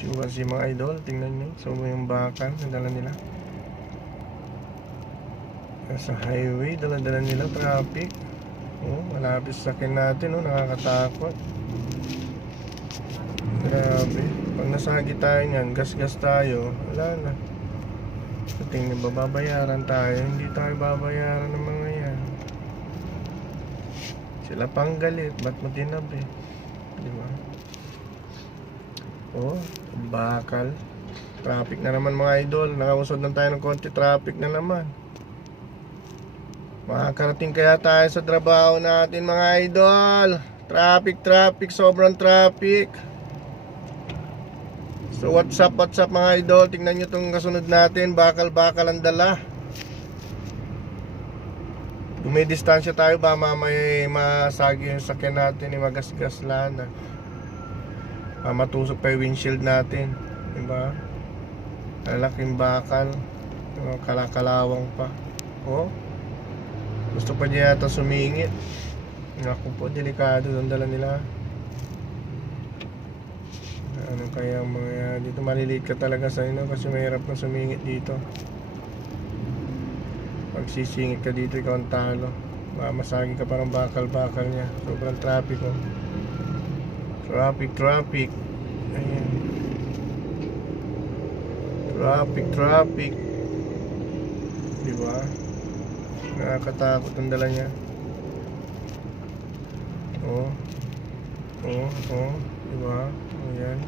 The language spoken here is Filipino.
you kasi mga idol, tingnan nyo. So yung bakal na dala nila. Sa highway, dala-dala nila traffic. Oh, malapit sa akin natin, oh, nakakatakot. Grabe. Pag nasagi tayo niyan, gas-gas tayo, wala na. Sa tingin ba, babayaran tayo? Hindi tayo babayaran ng mga yan. Sila pang galit, ba't mo tinabi? Di ba? Oh, bakal. Traffic na naman mga idol. Nakausod na tayo ng konti traffic na naman. Makakarating kaya tayo sa trabaho natin mga idol. Traffic, traffic, sobrang traffic. So what's up, what's up mga idol? Tingnan nyo itong kasunod natin. Bakal-bakal ang dala. Dumidistansya tayo ba mamay masagi yung sakyan natin, yung magasgas lana. Ah, matusok pa yung windshield natin. Diba? Lalaking bakal. Diba? Kalakalawang pa. Oh. Gusto pa niya yata sumingit. Naku po, delikado ang dala nila. Ano kaya mga dito maliliit ka talaga sa inyo kasi mahirap na sumingit dito. Pag sisingit ka dito, ikaw ang talo. Mamasagin ka parang bakal-bakal niya. Sobrang traffic oh. Traffic, traffic. Ayan. Traffic, traffic. Di ba? Nakakatakot ang dala niya. Oh. Oh, oh. Di ba? Ayan.